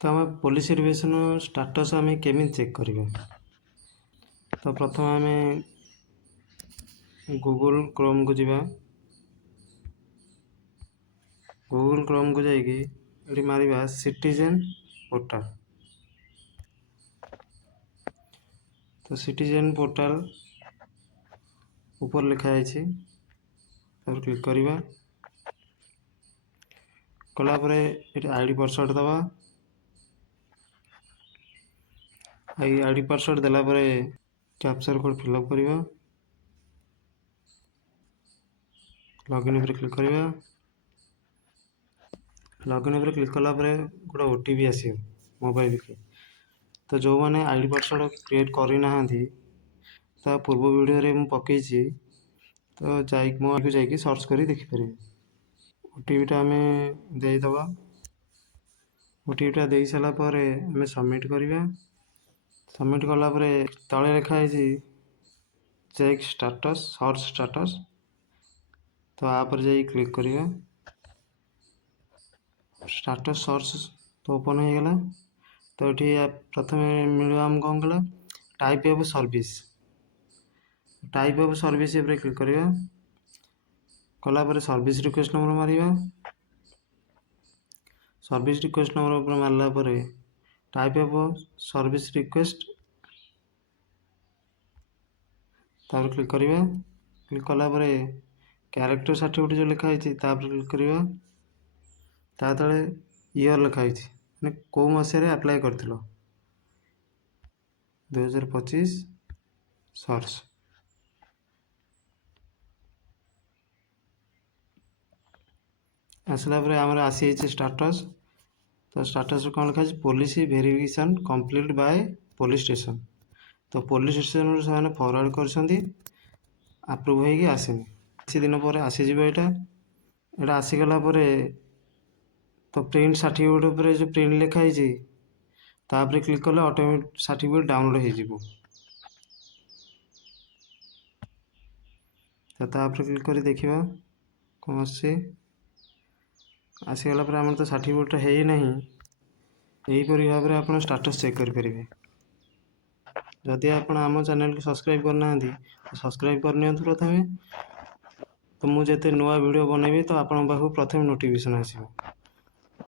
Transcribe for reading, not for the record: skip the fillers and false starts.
तो आम police verification status आम केमी चेक करवा। तो प्रथम आम गूगल क्रोम को जावा। गूगल क्रोम को जाइए मारिबा सिटीजन पोर्टाल। तो सिटीजन पोर्टाल ऊपर लिखाई क्लिक करवा। कलापर आईडी पासवर्ड दबा। आईडी पासवर्ड देलापर कैप्चर कोड फिलअप करवा। लॉगिन पर क्लिक करवा। लॉगिन पर क्लिक कलापर गोटे ओटीपी आसो मोबाइल के। तो जो मैंने आईडी पासवर्ड क्रिएट करना ता पूर्व वीडियो रे पकई। तो जाइए सर्च कर देखिपर। ओटीपीटा आम देदबा। ओटीपीटा दे सारापर आम सबमिट करवा। सबमिट कलापर तले लिखाई चेक स्टाटस सर्च स्टाटस। तो आप क्लिक करवा। स्टाटस सर्च तो ओपन हो गला। तो ये प्रथम मिल आम कौन कला type of service. Type of service click करवा। कलापर सर्विस रिक्वेस्ट नंबर मारिबा। सर्विस रिक्वेस्ट नंबर ऊपर मारला पर टाइप ऑफ सर्विस रिक्वेस्ट तापर क्लिक करवा। क्लिक कलापर कैरेक्टर सर्टिफिकेट जो लिखाई क्लिक करवा। ता तले ईयर लिखाई मैंने कौ मसीह अप्लाई कर 2025 सर्च। आसला आमर आसी स्टाटस। तो स्टाटस कौन लिखाई police verification complete bye police station. तो पुलिस स्टेशन से फरवर्ड कर अप्रूव हो आसनी किसी दिन पर आसीज। यहाँ आसीगला तो प्रिंट सर्टिफिकेट उपर जो प्रिंट लिखाई तापर क्लिक कले ऑटोमेटिक सर्टिफिकेट डाउनलोड हो। तापर क्लिक कर देखा कौन आसीगला आम तो सर्टिफिकेट है ना। यहीपरि भाव में आप स्टाटस चेक करेंगे। जदि आप आम चैनल को सब्सक्राइब करना तो सब्सक्राइब करनी प्रथम। तो मुझे नुआ वीडियो बनैबी तो आपको प्रथम नोटिफिकेशन आसो।